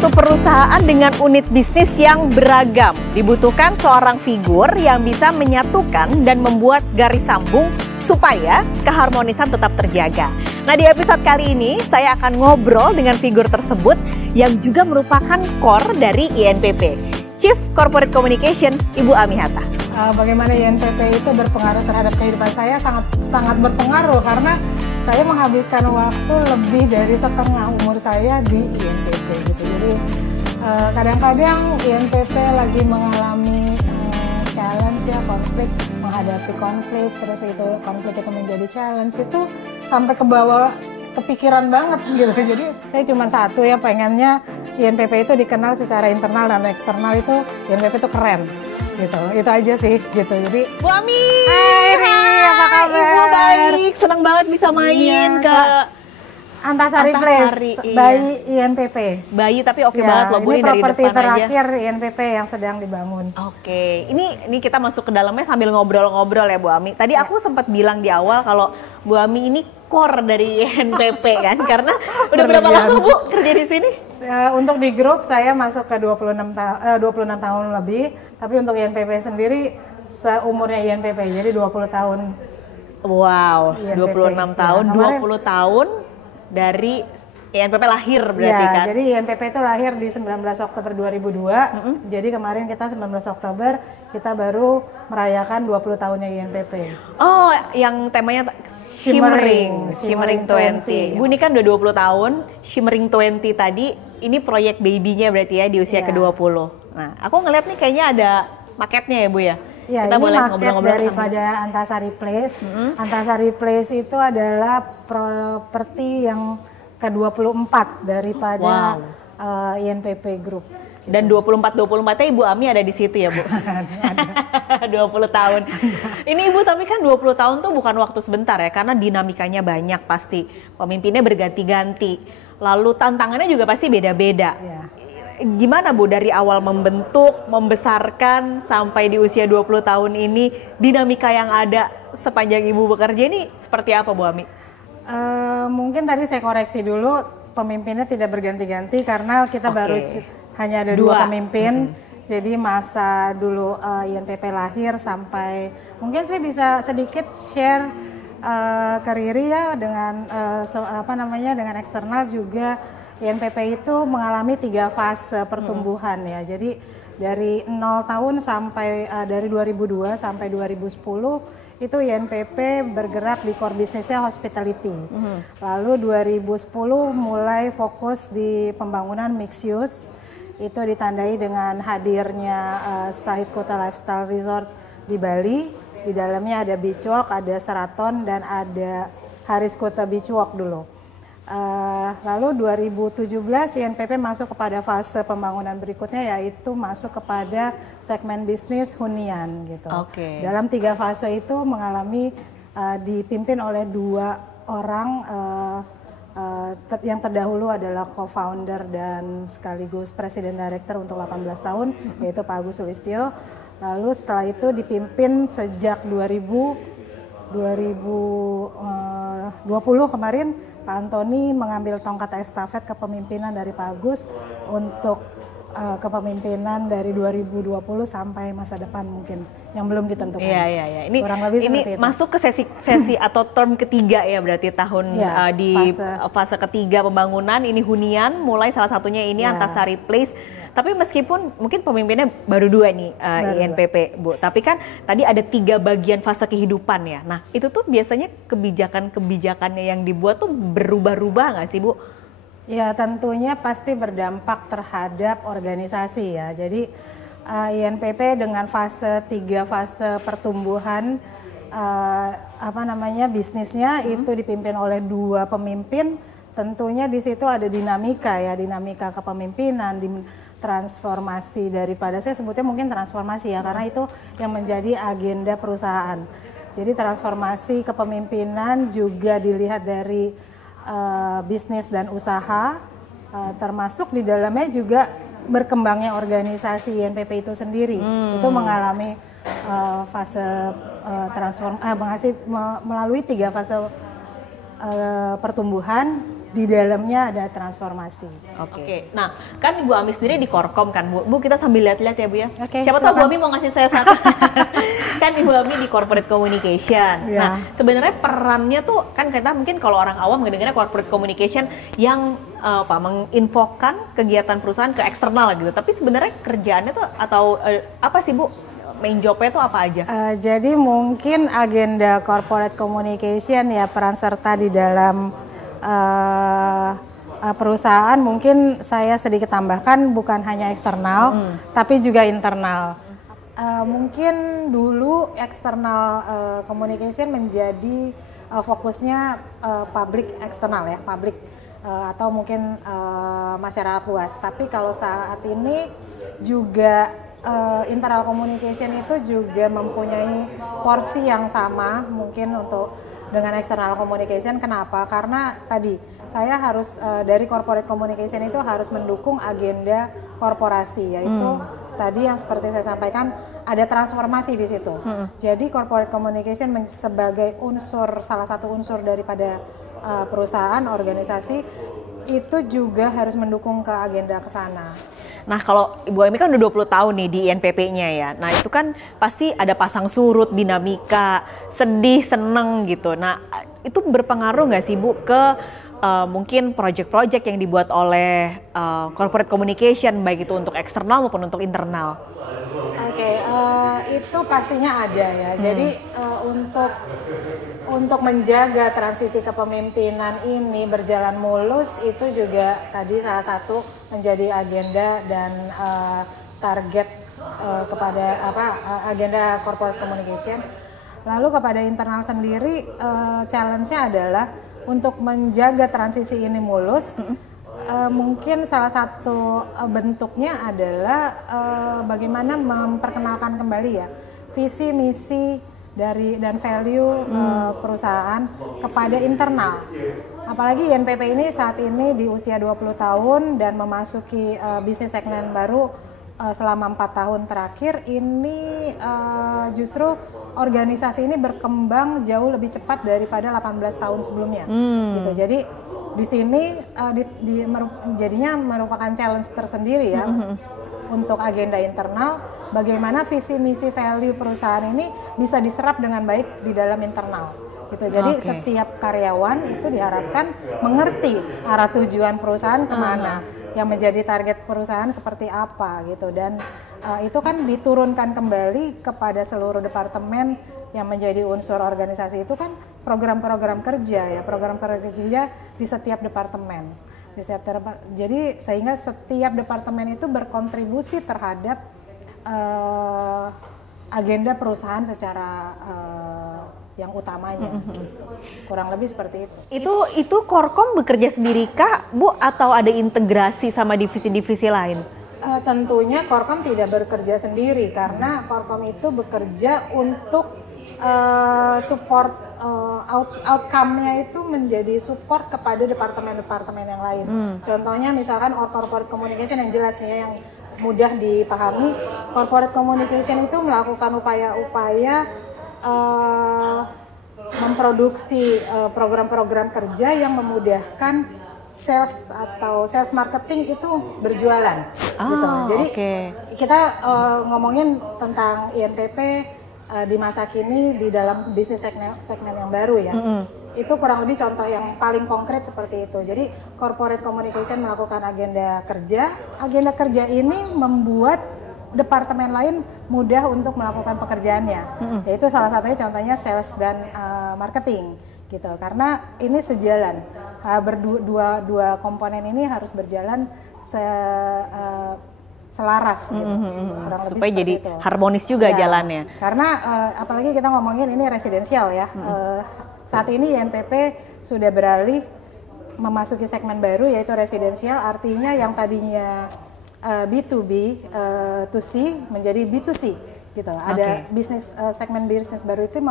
suatu perusahaan dengan unit bisnis yang beragam. Dibutuhkan seorang figur yang bisa menyatukan dan membuat garis sambung supaya keharmonisan tetap terjaga. Nah, di episode kali ini saya akan ngobrol dengan figur tersebut yang juga merupakan core dari INPP. Chief Corporate Communication, Ibu Ami Hatta. Bagaimana INPP itu berpengaruh terhadap kehidupan saya, sangat berpengaruh karena saya menghabiskan waktu lebih dari setengah umur saya di INPP gitu. Jadi kadang-kadang INPP lagi mengalami challenge ya, menghadapi konflik, terus itu konflik itu menjadi challenge, itu sampai ke bawah kepikiran banget gitu. Jadi saya cuma satu ya, pengennya INPP itu dikenal secara internal dan eksternal, itu INPP itu keren gitu. Itu aja sih gitu. Jadi Bu Ami, hai, apa kabar? Ibu baik, senang banget bisa main ke Antasari Place, iya. Bayi INPP. Bayi tapi oke banget loh Bu, ini dari properti depan terakhir aja. INPP yang sedang dibangun. Oke, ini kita masuk ke dalamnya sambil ngobrol-ngobrol ya Bu Ami. Tadi aku sempat bilang di awal kalau Bu Ami ini core dari INPP kan, karena udah berapa lama Bu kerja di sini? Untuk di grup saya masuk ke 26 tahun lebih, tapi untuk INPP sendiri seumurnya INPP, jadi 20 tahun. Wow, INPP. 26 tahun, Ya, 20 tahun dari INPP lahir berarti ya, kan? jadi INPP itu lahir di 19 Oktober 2002, jadi kemarin kita 19 Oktober kita baru merayakan 20 tahunnya INPP. Oh, yang temanya Shimmering 20. Bu, ini kan udah 20 tahun, Shimmering 20 tadi, ini proyek baby-nya berarti ya di usia ke-20. Nah, aku ngeliat nih kayaknya ada paketnya ya Bu ya? Ya, kita ini boleh market ngobrol-ngobrol daripada Antasari Place. Antasari Place itu adalah properti yang ke-24 daripada INPP Group. Gitu. Dan 24-24-nya Ibu Ami ada di situ ya Bu? Ada. 20 tahun. Ini Ibu, tapi kan 20 tahun tuh bukan waktu sebentar ya, karena dinamikanya banyak pasti. Pemimpinnya berganti-ganti. Lalu tantangannya juga pasti beda-beda. Ya. Gimana Bu dari awal membentuk, membesarkan sampai di usia 20 tahun ini, dinamika yang ada sepanjang Ibu bekerja ini seperti apa Bu Ami? Mungkin tadi saya koreksi dulu, pemimpinnya tidak berganti-ganti karena kita baru hanya ada dua pemimpin. Jadi masa dulu INPP lahir sampai, mungkin saya bisa sedikit share ke Riri ya dengan dengan eksternal juga. INPP itu mengalami 3 fase pertumbuhan ya. Jadi dari 0 tahun sampai dari 2002 sampai 2010 itu INPP bergerak di core bisnisnya hospitality. Lalu 2010 mulai fokus di pembangunan mixed use. Itu ditandai dengan hadirnya Sahid Kota Lifestyle Resort di Bali. Di dalamnya ada Beach Walk, ada Sheraton, dan ada Haris Kota Beach Walk dulu. Lalu 2017 INPP masuk kepada fase pembangunan berikutnya, yaitu masuk kepada segmen bisnis hunian gitu. Dalam 3 fase itu mengalami dipimpin oleh 2 orang, yang terdahulu adalah co-founder dan sekaligus presiden director untuk 18 tahun, yaitu Pak Agus Sulistyo. Lalu setelah itu dipimpin sejak 2020 kemarin, Pak Antoni mengambil tongkat estafet kepemimpinan dari Pak Agus untuk kepemimpinan dari 2020 sampai masa depan mungkin yang belum ditentukan. Iya. Ini kurang lebih seperti itu. Masuk ke sesi atau term ketiga ya berarti tahun di fase ketiga pembangunan. Ini hunian, mulai salah satunya ini Antasari Place. Tapi meskipun mungkin pemimpinnya baru 2 nih INPP Bu, tapi kan tadi ada 3 bagian fase kehidupan ya. Nah itu tuh biasanya kebijakannya yang dibuat tuh berubah-ubah nggak sih Bu? Ya, tentunya pasti berdampak terhadap organisasi ya. Jadi INPP dengan 3 fase pertumbuhan bisnisnya itu dipimpin oleh 2 pemimpin. Tentunya di situ ada dinamika kepemimpinan, transformasi daripada, saya sebutnya mungkin transformasi ya, karena itu yang menjadi agenda perusahaan. Jadi transformasi kepemimpinan juga dilihat dari bisnis dan usaha, termasuk di dalamnya juga berkembangnya organisasi INPP itu sendiri. Itu mengalami fase melalui 3 fase pertumbuhan, di dalamnya ada transformasi. Oke. Nah, kan Ibu Ami sendiri di Korkom kan, Bu. Bu, kita sambil lihat-lihat ya, Bu ya. Oke, siapa tahu silakan. Bu Ami mau ngasih saya satu. Kan Ibu Ami di Corporate Communication. Ya. Nah, sebenarnya perannya tuh kan kita mungkin kalau orang awam ngedengarnya Corporate Communication yang menginfokan kegiatan perusahaan ke eksternal gitu. Tapi sebenarnya kerjaannya tuh atau apa sih, Bu? Main jobnya tuh apa aja? Jadi mungkin agenda corporate communication ya, peran serta di dalam perusahaan, mungkin saya sedikit tambahkan bukan hanya eksternal tapi juga internal. Mungkin dulu eksternal communication menjadi fokusnya publik eksternal ya, publik atau mungkin masyarakat luas. Tapi kalau saat ini juga internal communication itu juga mempunyai porsi yang sama mungkin untuk dengan external communication. Kenapa? Karena tadi saya harus dari corporate communication itu harus mendukung agenda korporasi, yaitu tadi yang seperti saya sampaikan ada transformasi di situ. Jadi corporate communication sebagai salah satu unsur daripada perusahaan, organisasi itu juga harus mendukung ke agenda ke sana. Nah, kalau Ibu Ami kan udah 20 tahun nih di INPP-nya ya. Nah, itu kan pasti ada pasang surut, dinamika, sedih, seneng gitu. Nah, itu berpengaruh nggak sih Bu ke mungkin project-project yang dibuat oleh corporate communication, baik itu untuk eksternal maupun untuk internal? Oke, itu pastinya ada ya. Jadi untuk menjaga transisi kepemimpinan ini berjalan mulus itu juga tadi salah satu menjadi agenda dan target kepada agenda corporate communication. Lalu kepada internal sendiri challenge-nya adalah untuk menjaga transisi ini mulus. Mungkin salah satu bentuknya adalah bagaimana memperkenalkan kembali ya visi misi dan value perusahaan kepada internal. Apalagi INPP ini saat ini di usia 20 tahun dan memasuki bisnis segmen baru selama 4 tahun terakhir ini, justru organisasi ini berkembang jauh lebih cepat daripada 18 tahun sebelumnya. Gitu. Jadi di sini jadinya merupakan challenge tersendiri ya untuk agenda internal, bagaimana visi misi value perusahaan ini bisa diserap dengan baik di dalam internal. Gitu. Jadi setiap karyawan itu diharapkan mengerti arah tujuan perusahaan kemana, yang menjadi target perusahaan seperti apa gitu, dan itu kan diturunkan kembali kepada seluruh departemen yang menjadi unsur organisasi itu kan program-program kerja di setiap departemen. Jadi sehingga setiap departemen itu berkontribusi terhadap agenda perusahaan secara yang utamanya. Kurang lebih seperti itu. Itu Korkom bekerja sendiri Kak, Bu, atau ada integrasi sama divisi-divisi lain? Tentunya Korkom tidak bekerja sendiri karena Korkom itu bekerja untuk support outcome-nya itu menjadi support kepada departemen-departemen yang lain. Contohnya misalkan corporate communication yang jelas nih yang mudah dipahami, corporate communication itu melakukan upaya-upaya memproduksi program-program kerja yang memudahkan sales atau sales marketing itu berjualan. Gitu. Jadi kita ngomongin tentang INPP di masa kini di dalam bisnis segmen yang baru ya. Itu kurang lebih contoh yang paling konkret seperti itu. Jadi corporate communication melakukan agenda kerja. Agenda kerja ini membuat departemen lain mudah untuk melakukan pekerjaannya. Yaitu salah satunya contohnya sales dan marketing gitu. Karena ini sejalan. Dua komponen ini harus berjalan selaras gitu. Supaya jadi itu harmonis juga ya, jalannya. Karena apalagi kita ngomongin ini residensial ya. Saat ini INPP sudah beralih memasuki segmen baru yaitu residensial, artinya yang tadinya B2B to C menjadi B2C gitu. Ada segmen bisnis baru itu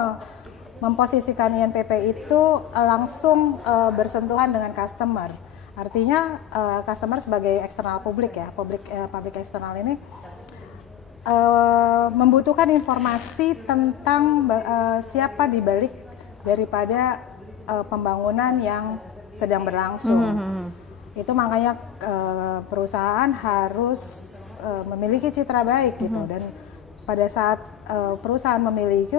memposisikan INPP itu langsung bersentuhan dengan customer. Artinya customer sebagai eksternal publik ya, publik eksternal ini membutuhkan informasi tentang siapa di balik daripada pembangunan yang sedang berlangsung. Itu makanya perusahaan harus memiliki citra baik gitu, dan pada saat perusahaan memiliki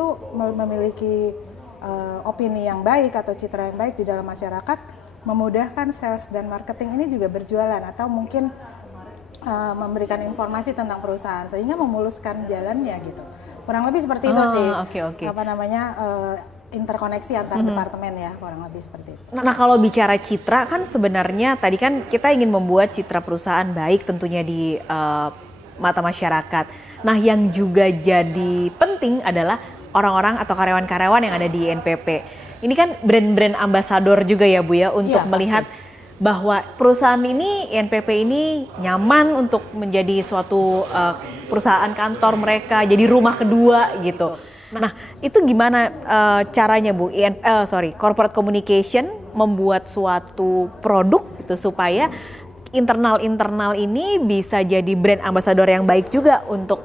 opini yang baik atau citra yang baik di dalam masyarakat, memudahkan sales dan marketing ini juga berjualan atau mungkin memberikan informasi tentang perusahaan sehingga memuluskan jalannya gitu. Kurang lebih seperti itu sih. Apa namanya, interkoneksi antar departemen ya, kurang lebih seperti itu. Nah, kalau bicara citra kan sebenarnya tadi kan kita ingin membuat citra perusahaan baik tentunya di mata masyarakat. Nah, yang juga jadi penting adalah orang-orang atau karyawan-karyawan yang ada di INPP. Ini kan brand-brand ambasador juga ya Bu ya, untuk melihat bahwa perusahaan ini, INPP ini nyaman untuk menjadi suatu perusahaan kantor mereka, jadi rumah kedua gitu. Nah, itu gimana caranya Bu, corporate communication membuat suatu produk gitu supaya internal ini bisa jadi brand ambassador yang baik juga untuk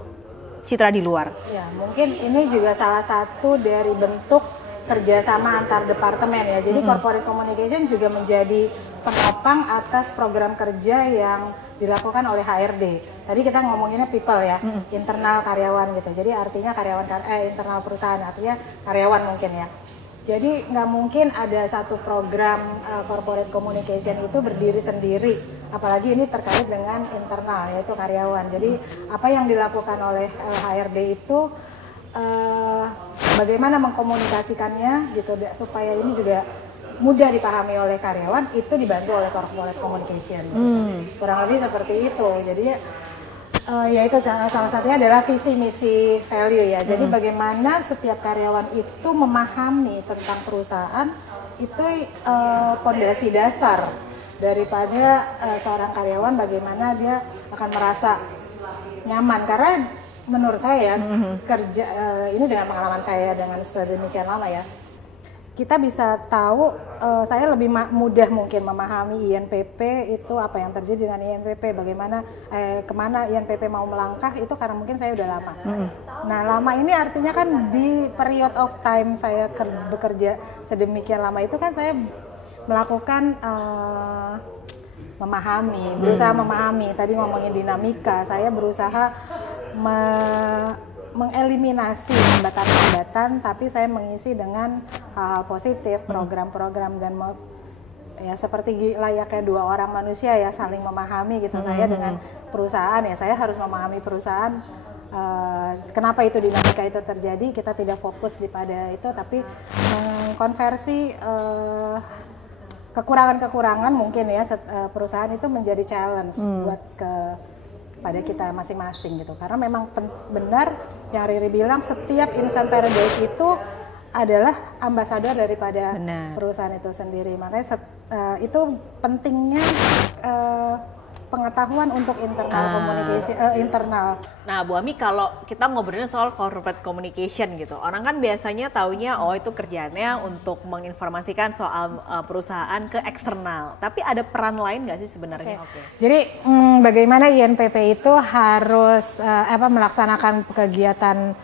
citra di luar? Ya, mungkin ini juga salah satu dari bentuk kerjasama antar departemen ya. Jadi corporate communication juga menjadi penopang atas program kerja yang dilakukan oleh HRD. Tadi kita ngomonginnya people ya, internal karyawan gitu. Jadi artinya internal perusahaan, artinya karyawan mungkin ya. Jadi nggak mungkin ada satu program corporate communication itu berdiri sendiri, apalagi ini terkait dengan internal yaitu karyawan. Jadi apa yang dilakukan oleh HRD itu bagaimana mengkomunikasikannya gitu supaya ini juga mudah dipahami oleh karyawan, itu dibantu oleh corporate communication. Kurang lebih seperti itu. Jadi ya itu salah satunya adalah visi misi value ya. Jadi bagaimana setiap karyawan itu memahami tentang perusahaan, itu pondasi dasar daripada seorang karyawan, bagaimana dia akan merasa nyaman. Karena menurut saya kerja ini dengan pengalaman saya dengan sedemikian lama ya, kita bisa tahu, saya lebih mudah mungkin memahami INPP itu apa yang terjadi dengan INPP, bagaimana kemana INPP mau melangkah, itu karena mungkin saya udah lama. Nah, lama ini artinya kan di period of time saya bekerja sedemikian lama itu kan saya melakukan memahami, berusaha memahami. Tadi ngomongin dinamika, saya berusaha mengeliminasi hambatan-hambatan, tapi saya mengisi dengan hal-hal positif, program-program, dan ya seperti layaknya dua orang manusia ya, saling memahami gitu. Saya dengan perusahaan ya, saya harus memahami perusahaan, kenapa itu dinamika itu terjadi. Kita tidak fokus pada itu, tapi mengkonversi kekurangan-kekurangan mungkin ya perusahaan itu menjadi challenge buat pada kita masing-masing gitu. Karena memang benar yang Riri bilang, setiap insan paradise itu adalah ambasador daripada perusahaan itu sendiri. Makanya itu pentingnya pengetahuan untuk internal communication, internal. Nah, Bu Ami, kalau kita ngobrolin soal corporate communication gitu, orang kan biasanya taunya itu kerjaannya untuk menginformasikan soal perusahaan ke eksternal. Tapi ada peran lain nggak sih sebenarnya? Jadi bagaimana INPP itu harus melaksanakan kegiatan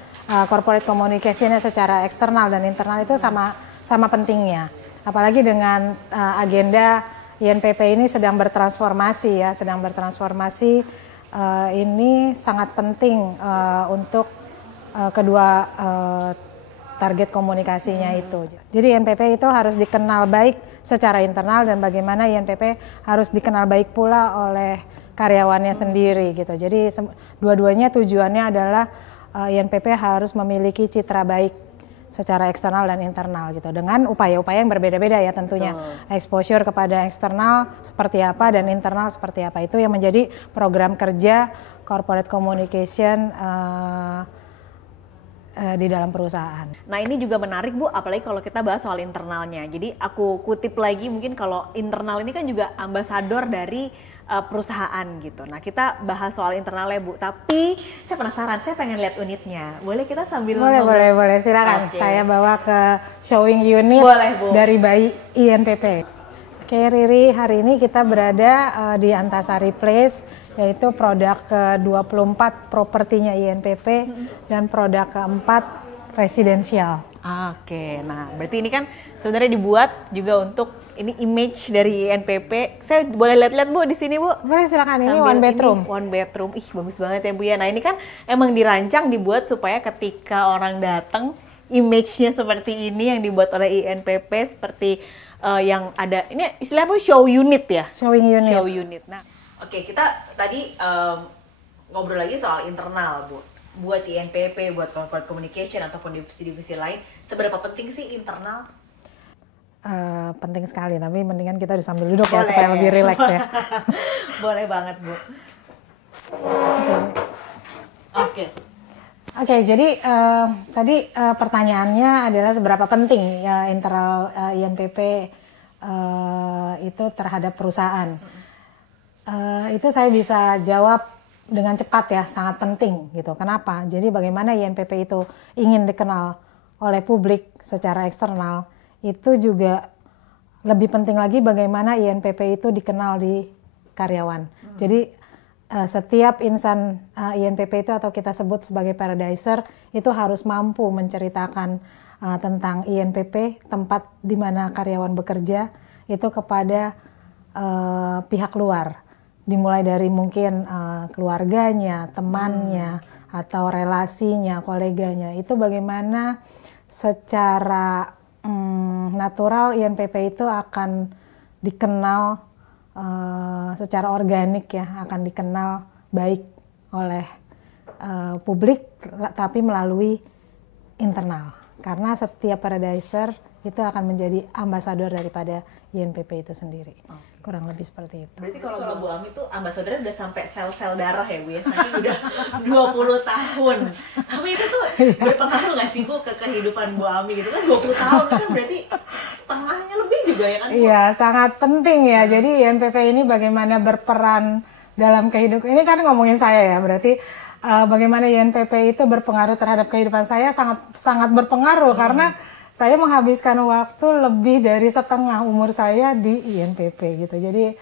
corporate communication secara eksternal dan internal itu sama pentingnya. Apalagi dengan agenda INPP ini sedang bertransformasi ya, ini sangat penting untuk kedua target komunikasinya itu. Jadi INPP itu harus dikenal baik secara internal, dan bagaimana INPP harus dikenal baik pula oleh karyawannya sendiri gitu. Jadi dua-duanya tujuannya adalah INPP harus memiliki citra baik secara eksternal dan internal gitu, dengan upaya-upaya yang berbeda-beda ya tentunya. Exposure kepada eksternal seperti apa dan internal seperti apa, itu yang menjadi program kerja corporate communication di dalam perusahaan. Nah, ini juga menarik Bu, apalagi kalau kita bahas soal internalnya. Jadi aku kutip lagi, mungkin kalau internal ini kan juga ambasador dari perusahaan gitu. Nah, kita bahas soal internalnya Bu, tapi saya penasaran, saya pengen lihat unitnya. Boleh kita sambil Boleh, silakan. Saya bawa ke showing unit dari BAI INPP. Oke Riri, hari ini kita berada di Antasari Place, yaitu produk ke-24 propertinya INPP dan produk keempat residensial. Oke, nah berarti ini kan sebenarnya dibuat juga untuk ini image dari INPP. Saya boleh lihat-lihat Bu di sini Bu? Boleh, silakan. Ini Sambil one bedroom. Ini one bedroom. Ih, bagus banget ya Bu ya. Nah, ini kan emang dirancang dibuat supaya ketika orang datang image-nya seperti ini yang dibuat oleh INPP seperti yang ada ini istilahnya apa? Show unit ya? Showing unit. Show unit. Nah, oke, kita tadi ngobrol lagi soal internal Bu. Buat INPP, buat corporate communication ataupun divisi-divisi lain, seberapa penting sih internal? Penting sekali, tapi mendingan kita sambil duduk ya supaya lebih rileks ya. Boleh banget Bu. Oke, jadi tadi pertanyaannya adalah seberapa penting ya internal INPP itu terhadap perusahaan. Itu saya bisa jawab dengan cepat ya, sangat penting gitu. Kenapa? Jadi bagaimana INPP itu ingin dikenal oleh publik secara eksternal, itu juga lebih penting lagi bagaimana INPP itu dikenal di karyawan. Jadi setiap insan INPP itu atau kita sebut sebagai paradiser itu harus mampu menceritakan tentang INPP, tempat di mana karyawan bekerja itu kepada pihak luar. Dimulai dari mungkin keluarganya, temannya, atau relasinya, koleganya. Itu bagaimana secara natural INPP itu akan dikenal secara organik ya, akan dikenal baik oleh publik, tapi melalui internal. Karena setiap paradiser itu akan menjadi ambasador daripada INPP itu sendiri. Kurang lebih seperti itu. Berarti kalau Bu Ami tuh ambasadornya udah sampai sel-sel darah ya Bu ya, saking udah 20 tahun. Tapi itu tuh berpengaruh nggak sih Bu ke kehidupan Bu Ami gitu kan? 20 tahun kan berarti tengahnya lebih juga ya kan Bu? Iya, sangat penting ya. Jadi INPP ini bagaimana berperan dalam kehidupan. Ini kan ngomongin saya ya, berarti bagaimana INPP itu berpengaruh terhadap kehidupan saya sangat berpengaruh karena saya menghabiskan waktu lebih dari setengah umur saya di INPP gitu. Jadi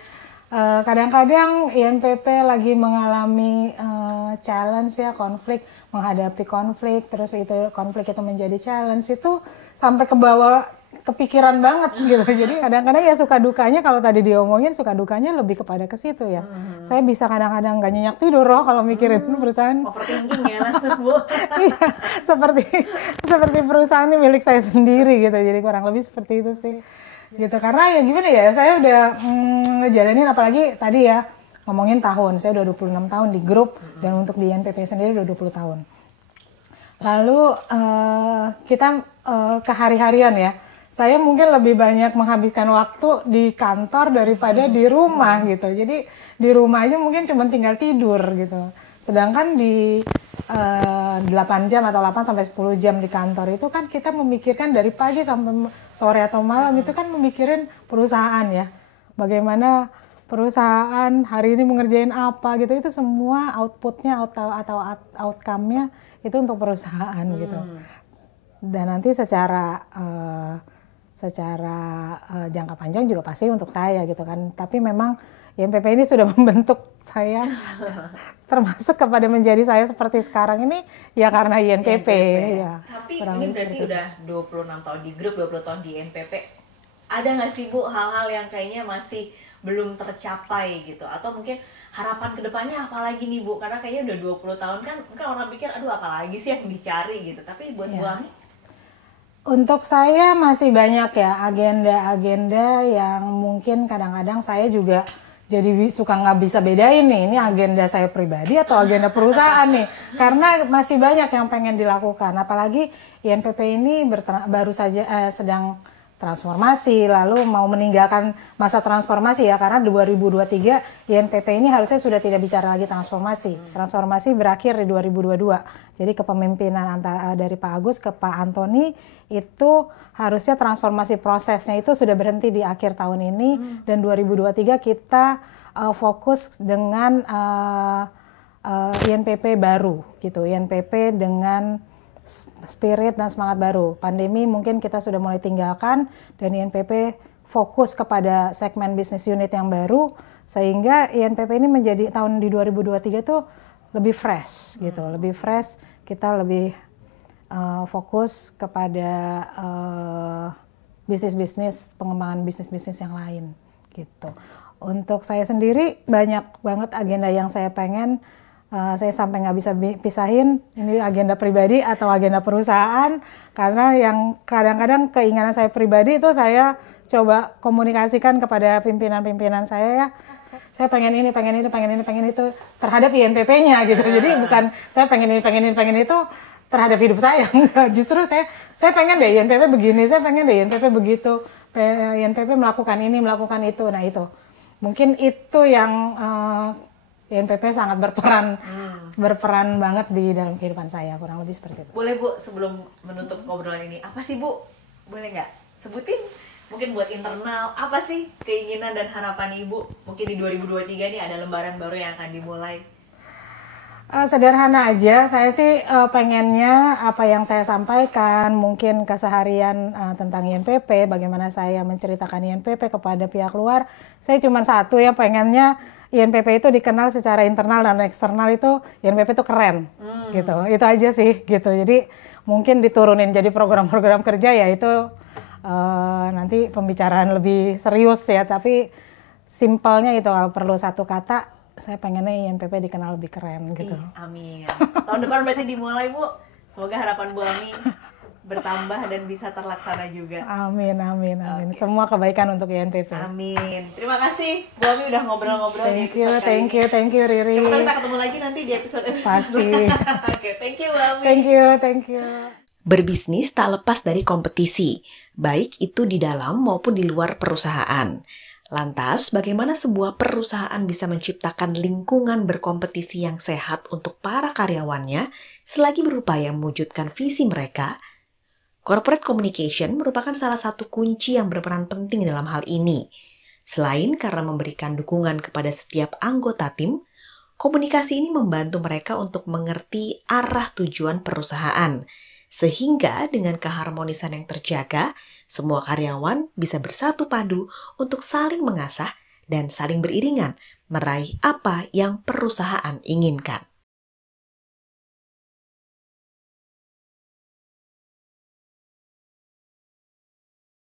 kadang-kadang INPP lagi mengalami challenge ya, konflik, menghadapi konflik, terus itu konflik itu menjadi challenge, itu sampai ke bawah kepikiran banget gitu. Jadi kadang-kadang ya suka dukanya, kalau tadi diomongin suka dukanya lebih kepada ke situ ya. Saya bisa kadang-kadang nggak nyenyak tidur loh kalau mikirin perusahaan. Overthinking ya langsung Bu. Iya, seperti perusahaan ini milik saya sendiri gitu. Jadi kurang lebih seperti itu sih. Gitu, karena ya gimana ya, saya udah ngejalanin, apalagi tadi ya ngomongin tahun. Saya udah 26 tahun di grup dan untuk di INPP sendiri udah 20 tahun. Lalu kita kehari-harian ya. Saya mungkin lebih banyak menghabiskan waktu di kantor daripada di rumah gitu. Jadi di rumah aja mungkin cuma tinggal tidur gitu. Sedangkan di 8 jam atau 8 sampai 10 jam di kantor itu kan kita memikirkan dari pagi sampai sore atau malam, itu kan memikirin perusahaan ya. Bagaimana perusahaan hari ini mengerjain apa gitu, itu semua outputnya atau outcome-nya itu untuk perusahaan gitu. Dan nanti secara jangka panjang juga pasti untuk saya gitu kan. Tapi memang INPP ini sudah membentuk saya termasuk kepada menjadi saya seperti sekarang ini ya karena INPP. Ya. Tapi ini berarti udah 26 tahun di grup, 20 tahun di INPP. Ada nggak sih Bu hal-hal yang kayaknya masih belum tercapai gitu? Atau mungkin harapan kedepannya apalagi nih Bu? Karena kayaknya udah 20 tahun kan orang pikir aduh apalagi sih yang dicari gitu. Tapi buat Bu Ami? Untuk saya masih banyak ya agenda-agenda yang mungkin kadang-kadang saya juga jadi suka nggak bisa bedain nih, ini agenda saya pribadi atau agenda perusahaan nih. Karena masih banyak yang pengen dilakukan. Apalagi INPP ini baru saja sedang transformasi, lalu mau meninggalkan masa transformasi ya, karena 2023 INPP ini harusnya sudah tidak bicara lagi transformasi. Transformasi berakhir di 2022. Jadi kepemimpinan dari Pak Agus ke Pak Antoni itu harusnya transformasi prosesnya itu sudah berhenti di akhir tahun ini, dan 2023 kita fokus dengan INPP baru gitu, INPP dengan spirit dan semangat baru. Pandemi mungkin kita sudah mulai tinggalkan dan INPP fokus kepada segmen bisnis unit yang baru, sehingga INPP ini menjadi tahun di 2023 itu lebih fresh gitu, lebih fresh, kita lebih fokus kepada bisnis-bisnis, pengembangan bisnis-bisnis yang lain gitu. Untuk saya sendiri banyak banget agenda yang saya pengen, saya sampai nggak bisa pisahin ini agenda pribadi atau agenda perusahaan, karena yang kadang-kadang keinginan saya pribadi itu saya coba komunikasikan kepada pimpinan-pimpinan saya, saya pengen ini, pengen itu terhadap INPP-nya gitu. Jadi bukan saya pengen ini itu terhadap hidup saya. Justru saya pengen deh INPP begini, saya pengen deh INPP begitu, INPP melakukan ini, melakukan itu. Nah itu mungkin itu yang INPP sangat berperan banget di dalam kehidupan saya, kurang lebih seperti itu. Boleh Bu, sebelum menutup ngobrolan ini, apa sih Bu, boleh nggak sebutin mungkin buat internal, apa sih keinginan dan harapan Ibu mungkin di 2023 ini ada lembaran baru yang akan dimulai? Sederhana aja, saya sih pengennya apa yang saya sampaikan mungkin keseharian tentang INPP, bagaimana saya menceritakan INPP kepada pihak luar, saya cuma satu ya, pengennya INPP itu dikenal secara internal dan eksternal, itu INPP itu keren gitu, itu aja sih gitu. Jadi mungkin diturunin jadi program-program kerja ya itu nanti pembicaraan lebih serius ya, tapi simpelnya itu kalau perlu satu kata, saya pengennya INPP dikenal lebih keren gitu. Amin. Tahun depan berarti dimulai Bu. Semoga harapan Bu Ami bertambah dan bisa terlaksana juga. Amin. Okay. Semua kebaikan untuk INPP. Amin. Terima kasih Bu Ami udah ngobrol-ngobrol di episode kali ini. Thank you Riri. Siapa tahu kita ketemu lagi nanti di episode pasti. Oke, thank you Bu Ami. Thank you. Berbisnis tak lepas dari kompetisi, baik itu di dalam maupun di luar perusahaan. Lantas, bagaimana sebuah perusahaan bisa menciptakan lingkungan berkompetisi yang sehat untuk para karyawannya selagi berupaya mewujudkan visi mereka? Corporate communication merupakan salah satu kunci yang berperan penting dalam hal ini. Selain karena memberikan dukungan kepada setiap anggota tim, komunikasi ini membantu mereka untuk mengerti arah tujuan perusahaan, sehingga dengan keharmonisan yang terjaga, semua karyawan bisa bersatu padu untuk saling mengasah dan saling beriringan meraih apa yang perusahaan inginkan.